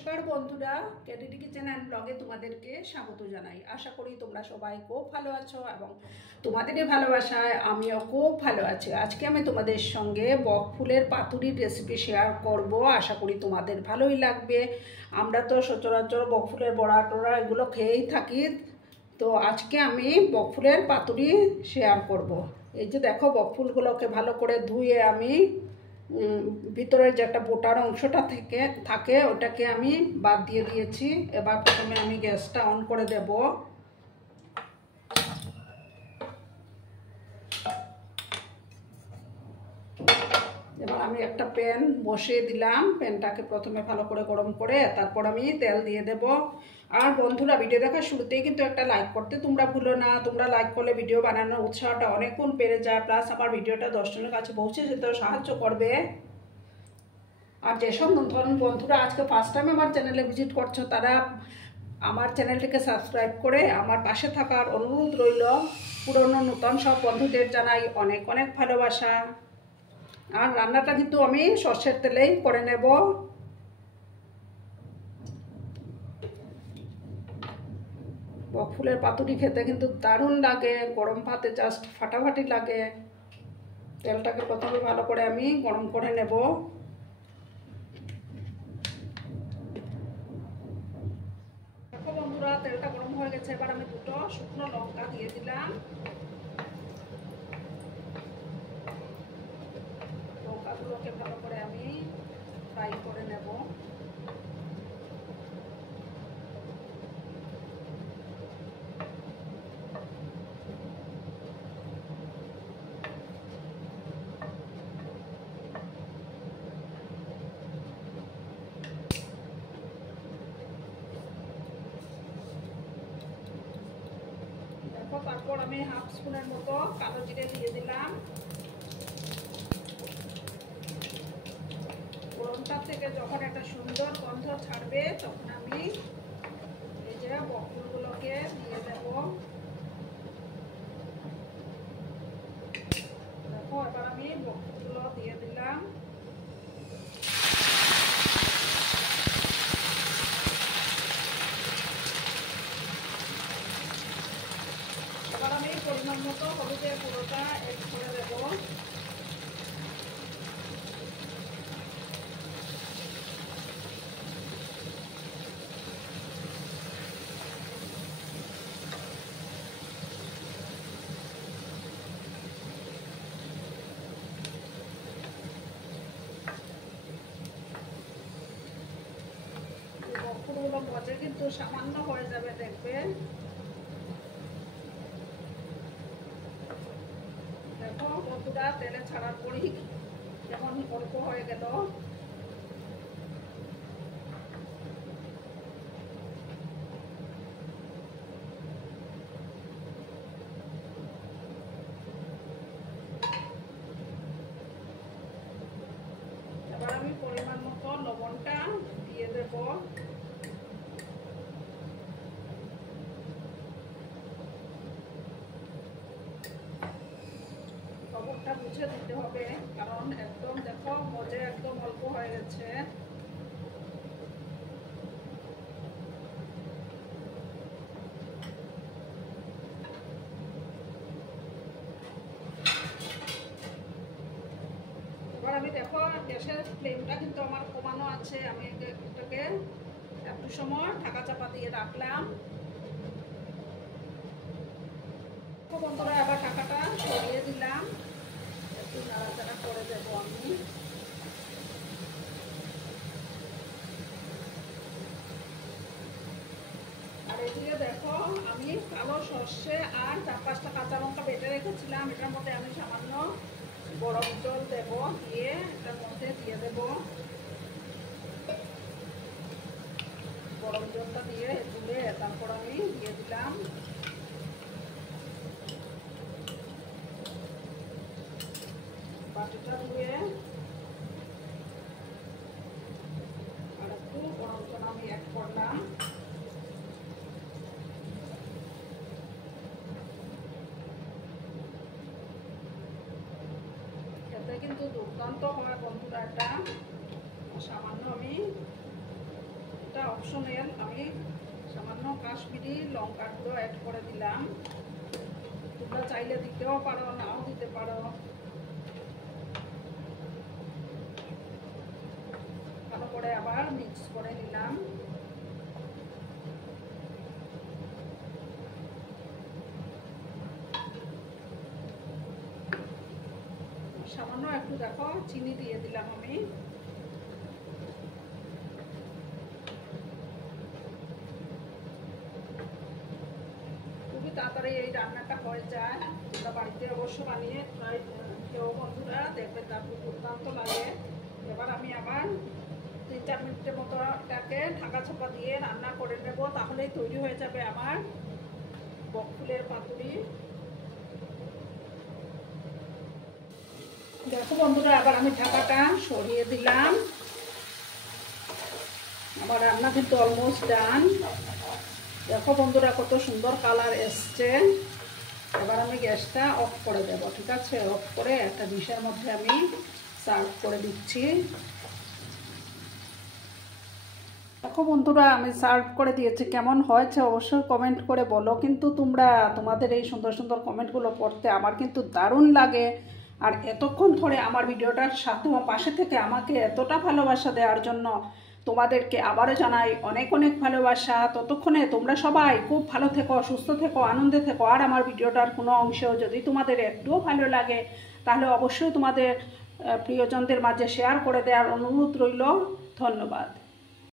নমস্কার বন্ধুরা, ক্যাটিডি kitchen and ব্লগে তোমাদেরকে স্বাগত জানাই। আশা করি তোমরা সবাই খুব ভালো আছো এবং তোমাদেরই ভালোবাসায় আমিও খুব ভালো আছি। আজকে আমি তোমাদের সঙ্গে বক ফুলের পাতুরির রেসিপি শেয়ার করব। আশা করি তোমাদের ভালোই লাগবে। আমরা তো সচরাচর বক ফুলের বড়া টড়া এগুলো খেয়েই থাকি, তো আজকে আমি বক ফুলের পাতুরি শেয়ার করব। এই যে দেখো, বক ফুলগুলোকে ভালো করে ধুয়ে আমি ভিতরের যে একটা বোটার অংশটা থাকে ওটাকে আমি বাদ দিয়ে দিয়েছি। এবার প্রথমে আমি গ্যাসটা অন করে দেব। এবার আমি একটা প্যান বসিয়ে দিলাম। প্যানটাকে প্রথমে ভালো করে গরম করে তারপর আমি তেল দিয়ে দেব। আর বন্ধুরা, ভিডিও দেখার শুরুতেই কিন্তু একটা লাইক করতে তোমরা ভুলো না। তোমরা লাইক করলে ভিডিও বানানোর উৎসাহটা অনেক গুণ বেড়ে যায়, প্লাস আমার ভিডিওটা 10 জনের কাছে পৌঁছে যেতেও সাহায্য করবে। আর যেসব ধরুন বন্ধুরা আজকে ফার্স্ট টাইম আমার চ্যানেলে ভিজিট করছো, তারা আমার চ্যানেলটিকে সাবস্ক্রাইব করে আমার পাশে থাকার অনুরোধ রইল। পুরনো নতুন সব বন্ধুদের জানাই অনেক অনেক ভালোবাসা। আর রান্নাটা কিন্তু আমি সর্ষের তেলেই করে নেব। বক ফুলের পাতুরি খেতে কিন্তু দারুণ লাগে, গরম ভাতে জাস্ট ফাটাফাটি লাগে। তেলটাকে প্রথমে ভালো করে আমি গরম করে নেব। বন্ধুরা, তেলটা গরম হয়ে গেছে। এবার আমি দুটো শুকনো লঙ্কা দিয়ে দিলাম। লঙ্কাগুলোকে ভালো করে আমি ফ্রাই করে নেব। তারপর আমি হাফ স্পুনের মতো কালো জিরে দিয়ে দিলাম। ফোড়নটা থেকে যখন একটা সুন্দর গন্ধ ছাড়বে তখন আমি এই যে বক ফুলগুলোকে দিয়ে দেব। দেখো, এবার আমি বক ফুলগুলো দিয়ে দিলাম। এবার আমি পরিমাণ মতো হলুদের গুঁড়োটা এড করে দেব। বকফুলগুলো মজে কিন্তু সামান্য হয়ে যাবে, দেখবে। দেখো বন্ধুরা, তেলে ছাড়ার পরই যেমন অল্প হয়ে গেল। এবার আমি পরিমাণ মতো লবণটা দিয়ে দেব। লবণটা বুঝে দিতে হবে, কারণ একদম দেখো মজে একদম অল্প হয়ে গেছে। এবার আমি দেখো, গ্যাসের ফ্লেমটা কিন্তু আমার কমানো আছে। আমি এটাকে একটু সময় ঢাকা চাপা দিয়ে রাখলাম। বন্ধুরা, আবার ঢাকাটা সরিয়ে দিলাম। একটু নাড়াচাড়া করে দেব আমি। আর এদিকে দেখো, আমি কালো সর্ষে আর 4-5টা কাঁচা লঙ্কা বেটে রেখেছিলাম। এটার মধ্যে আমি সামান্য গরম জল দেব, দিয়ে এটার মধ্যে দিয়ে দেব। গরম জলটা দিয়ে তুলে তারপর আমি দিয়ে দিলাম বাটিটা ধুয়ে। আর একটু গরম জল আমি অ্যাড করলাম। খেতে কিন্তু দুর্দান্ত হয় বন্ধুরা। এটা সামান্য আমি এটা অপশনাল, আমি সামান্য কাশ্মীরি লঙ্কার গুঁড়ো অ্যাড করে দিলাম। তোমরা চাইলে দিতেও পারো, নাও দিতে পারো। ভালো করে আবার মিক্স করে নিলাম। সামান্য একটু দেখো চিনি দিয়ে দিলাম আমি। খুবই তাড়াতাড়ি এই রান্নাটা হয়ে যায়। তোমরা বাড়িতে অবশ্য বানিয়ে ট্রাই খেও বন্ধুরা, দেখবে তারপর দুর্দান্ত লাগে। এবার আমি আবার 3-4 মিনিটের মতো এটাকে ঢাকা চাপা দিয়ে রান্না করে নেব, তাহলেই তৈরি হয়ে যাবে আমার বকফুলের পাতুরি। দেখো বন্ধুরা, আবার আমি ঢাকাটা সরিয়ে দিলাম। আমার রান্না কিন্তু অলমোস্ট ডান। দেখো বন্ধুরা কত সুন্দর কালার এসছে। এবার আমি গ্যাসটা অফ করে দেব, ঠিক আছে? অফ করে একটা ডিশের মধ্যে আমি সার্ভ করে দিচ্ছি। দেখো বন্ধুরা, আমি সার্ভ করে দিয়েছি। কেমন হয়েছে অবশ্যই কমেন্ট করে বলো। কিন্তু তোমরা তোমাদের এই সুন্দর সুন্দর কমেন্টগুলো পড়তে আমার কিন্তু দারুণ লাগে। আর এতক্ষণ ধরে আমার ভিডিওটার সাথে পাশে থেকে আমাকে এতটা ভালোবাসা দেওয়ার জন্য তোমাদেরকে আবারও জানাই অনেক অনেক ভালোবাসা। ততক্ষণে তোমরা সবাই খুব ভালো থেকো, সুস্থ থেকো, আনন্দে থেকো। আর আমার ভিডিওটার কোনো অংশেও যদি তোমাদের একটুও ভালো লাগে তাহলে অবশ্যই তোমাদের প্রিয়জনদের মাঝে শেয়ার করে দেওয়ার অনুরোধ রইল। ধন্যবাদ।